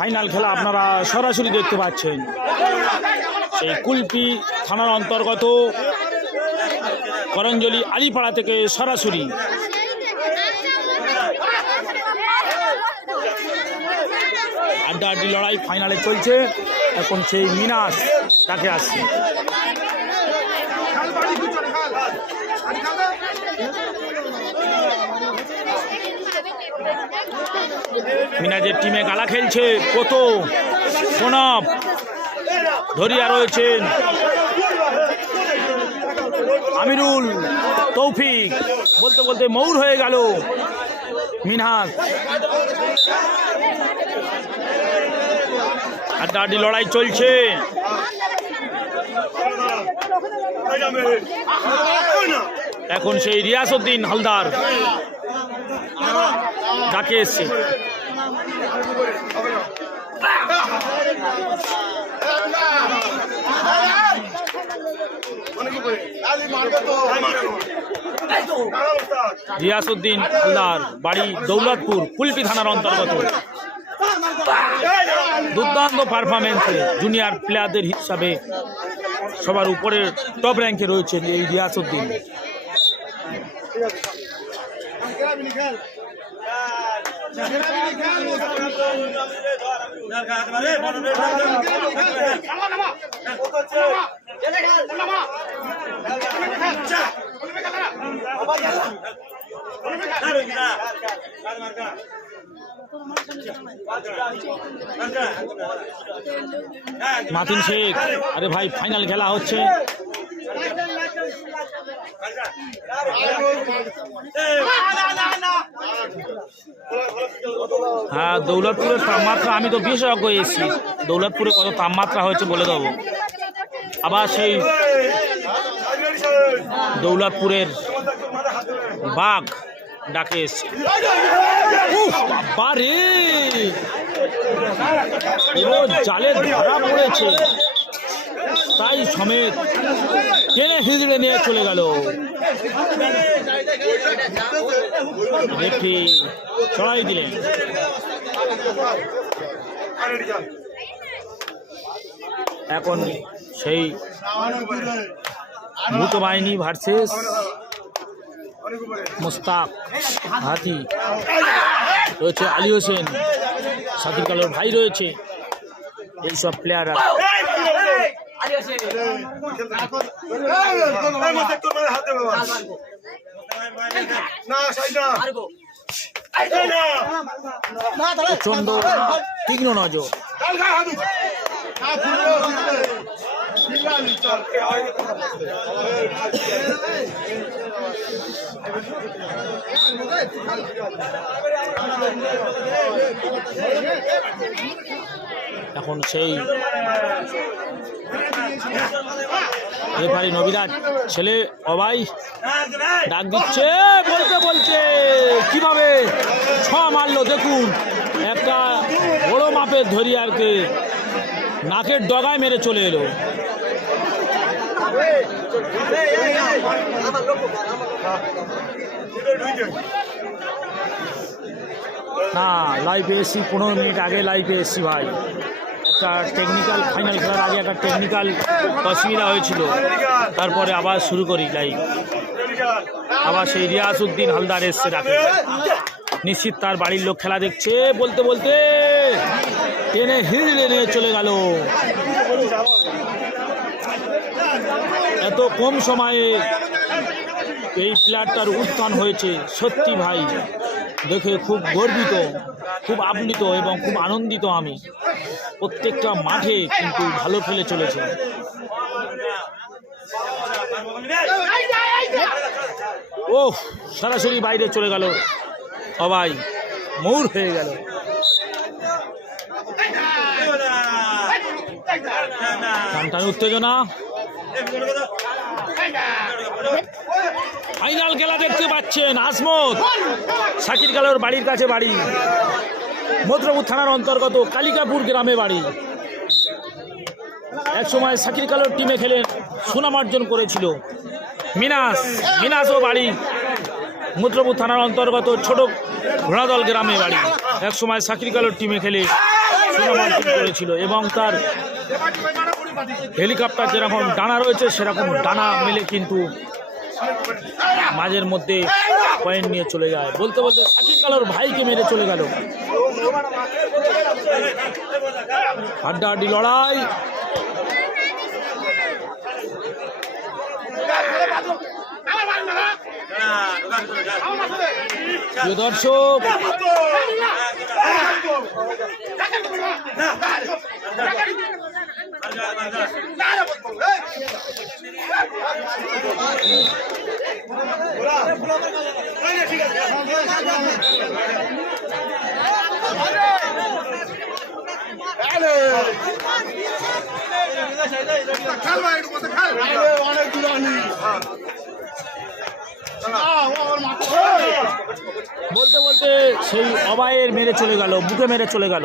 Final খেলা আপনারা সরাসরি দেখতে পাচ্ছেন। সেই কুলপি থানার অন্তর্গত করঞ্জলি আলিপাড়া থেকে সরাসরি। আড্ডাআড্ডি লড়াই ফাইনালে চলছে। এখন সেই মিনাস তাকে আসছে। মিনাজের টিমে গালা খেলছে কত? সোনব ধরিয়া রয়েছেন। আমিরুল তৌফিক বলতে বলতে মৌর হয়ে গেল মিনহাজ। আড্ডাআড্ডি লড়াই চলছে। এখন সেই রিয়াসউদ্দিন হালদার। ডাকে এসছে? রিয়াসউদ্দিন হালদার, বাড়ি দৌলতপুর, কুলপি থানার অন্তর্গত। দুর্দান্ত পারফরমেন্সে জুনিয়র প্লেয়ারদের হিসাবে সবার উপরের টপ র্যাঙ্কে রয়েছেন এই মাতিন শেখ আরে ভাই ফাইনাল খেলা হচ্ছে। হ্যাঁ দৌলতপুরের তাপমাত্রা, আমি তো বিশেষজ্ঞ এসেছি দৌলতপুরে কত তাপমাত্রা হয়েছে বলে দেবো। আবার সেই দৌলতপুরের বাঘ ডাকে এসছে। রে পুরো জালে ধরা পড়েছে। তাই সমেত টেনে হিজড়ে নিয়ে চলে গেল। দেখি চড়াই দিলেন। এখন সেই ভূত বাহিনী ভার্সেস মুস্তাক হাতি রয়েছে আলী হোসেন, সাকিব কালোর ভাই রয়েছে। এইসব প্লেয়াররা প্রচণ্ড তীক্ষ্ণ নজর। এখন সেই রেফারি নবিরাজ ছেলে অবাই ডাক দিচ্ছে বলতে বলছে। কীভাবে ছ মারলো, দেখুন, একটা বড় মাপের ধরি ধরিয়ারকে নাকের ডগায় মেরে চলে এলো। না লাইভে এসছি, পনেরো মিনিট আগে লাইভে এসছি ভাই। একটা টেকনিক্যাল ফাইনাল খেলার আগে একটা টেকনিক্যাল অসুবিধা হয়েছিল। তারপরে আবার শুরু করি লাইভ আবার সেই রিয়াজ উদ্দিন হালদার এসছে ডাকে নিশ্চিত তার বাড়ির লোক খেলা দেখছে, বলতে বলতে টেনে হিড়ে নিয়ে চলে গেল। এত কম সময়ে এই প্লেয়ারটার উত্থান হয়েছে, সত্যি ভাই। দেখে খুব গর্বিত, খুব আপ্লুত এবং খুব আনন্দিত আমি। প্রত্যেকটা মাঠে কিন্তু ভালো খেলে চলেছে। ও সরাসরি বাইরে চলে গেল। সবাই মৌর হয়ে গেল। টানটান উত্তেজনা। ফাইনাল খেলা দেখতে পাচ্ছেন আসমত সাকির কালোর বাড়ির কাছে বাড়ি। মদ্রপুর থানার অন্তর্গত কালিকাপুর গ্রামে বাড়ি। এক সময় সাকির কালোর টিমে খেলেন, সুনাম অর্জন করেছিল। মিনাস, মিনাসও বাড়ি। মদ্রপুর থানার অন্তর্গত ছোট ঘোড়াদল গ্রামে বাড়ি। এক সময় সাকির কালোর টিমে খেলে সুনামার্জন করেছিল এবং তার হেলিকপ্টার যেরকম ডানা রয়েছে, সেরকম ডানা মেলে কিন্তু মাঝের মধ্যে পয়েন্ট নিয়ে চলে যায় বলতে বলতে সাকিব কালোর ভাইকে মেরে চলে গেল হাড্ডাহাড্ডি লড়াই দর্শক বলতে বলতে সেই অবায়ের মেরে চলে গেল বুকে মেরে চলে গেল।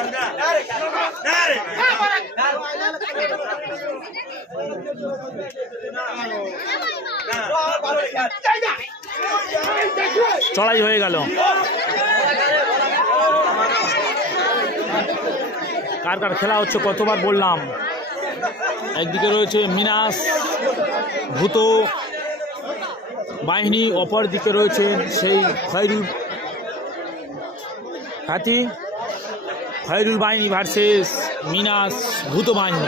চড়াই হয়ে গেল। কার কার খেলা হচ্ছে কতবার বললাম। একদিকে রয়েছে মিনাস, ভূত, বাহিনী, অপর দিকে রয়েছে সেই খয়রুল হাতি, খয়রুল বাহিনী ভার্সেস মিনাস ভূত বাহিনী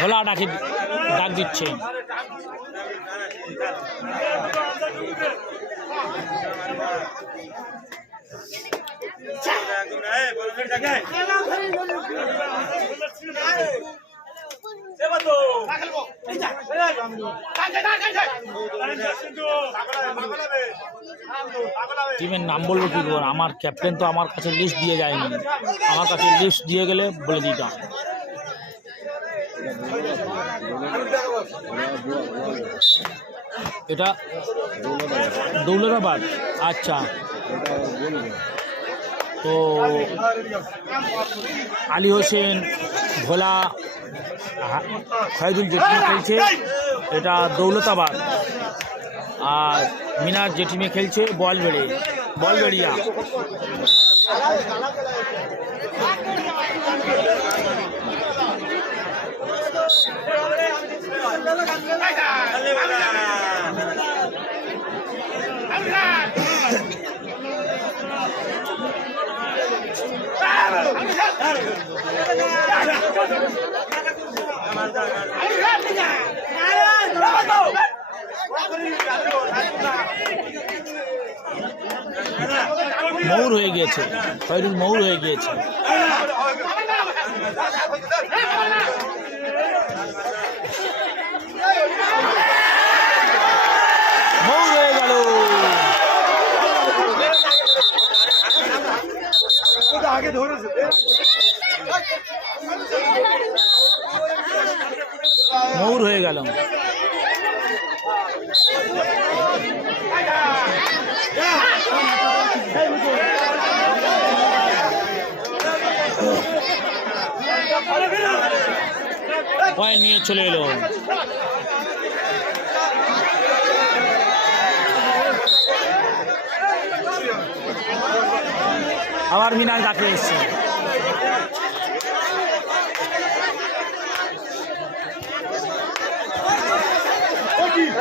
ভোলা ডাকে ডাক দিচ্ছে। টিমের নাম বলব কি করে আমার ক্যাপ্টেন তো আমার কাছে লিস্ট দিয়ে যায়নি। আমার কাছে লিস্ট দিয়ে গেলে বলে দিতাম এটা দৌলতাবাদ। আচ্ছা। তো আলী হোসেন, ভোলা খয়দুল যেটিমে খেলছে। এটা দৌলতাবাদ। আর মিনার টিমে খেলছে বলবেড়ে বলবেড়িয়া। মৌর হয়ে গিয়েছে। খয়রুল মৌর হয়ে গিয়েছে। হয়ে আগে ধরেছে। মৌর হয়ে গেল পয়েন্ট নিয়ে চলে এলো আবার মিনার ডাকে এসছে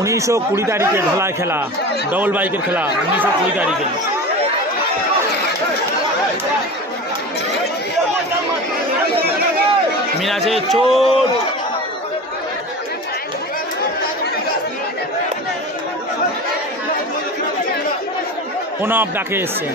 উনিশশো কুড়ি তারিখে ধলাই খেলা ডবল বাইকের খেলা, উনিশশো কুড়ি তারিখে। মিনাজে চোট। প্রণব ডাকে এসছে।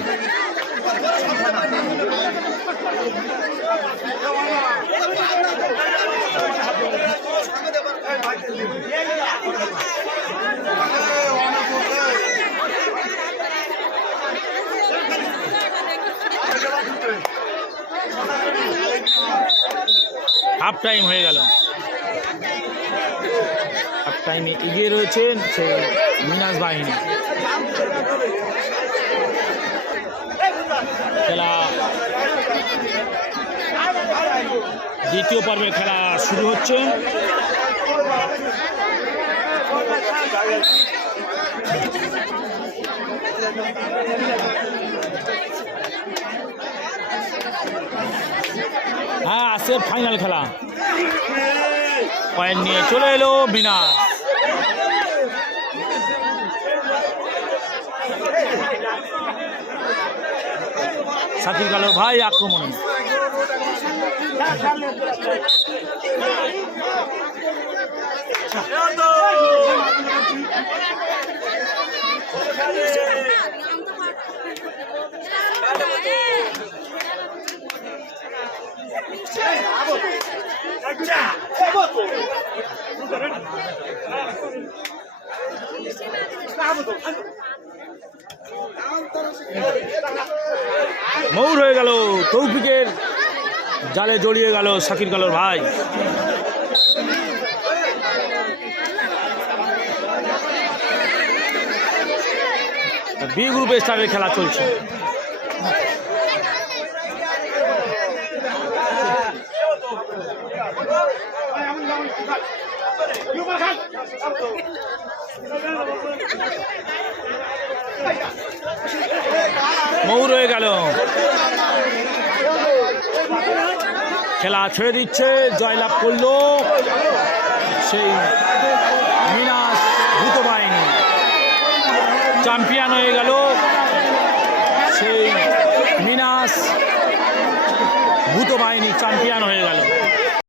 হাফ টাইম হয়ে গেল। হাফ টাইমে এগিয়ে রয়েছেন সে মিনাজ বাহিনী। খেলা দ্বিতীয় পর্বে খেলা শুরু হচ্ছে। হ্যাঁ আসছে ফাইনাল খেলা। পয়েন্ট নিয়ে চলে এলো বিনা। সাকিব গেল ভাই আক্রমণে। মৌর হয়ে গেল, তৌফিকের জালে জড়িয়ে গেল শাকির কালোর ভাই। বি গ্রুপে স্টারের খেলা চলছে। মৌর হয়ে গেল। খেলা ছেড়ে দিচ্ছে, জয়লাভ করল। সেই মিনাস ভূত বাহিনী। চ্যাম্পিয়ন হয়ে গেল। সেই মিনাস ভূত বাহিনী চ্যাম্পিয়ন হয়ে গেল।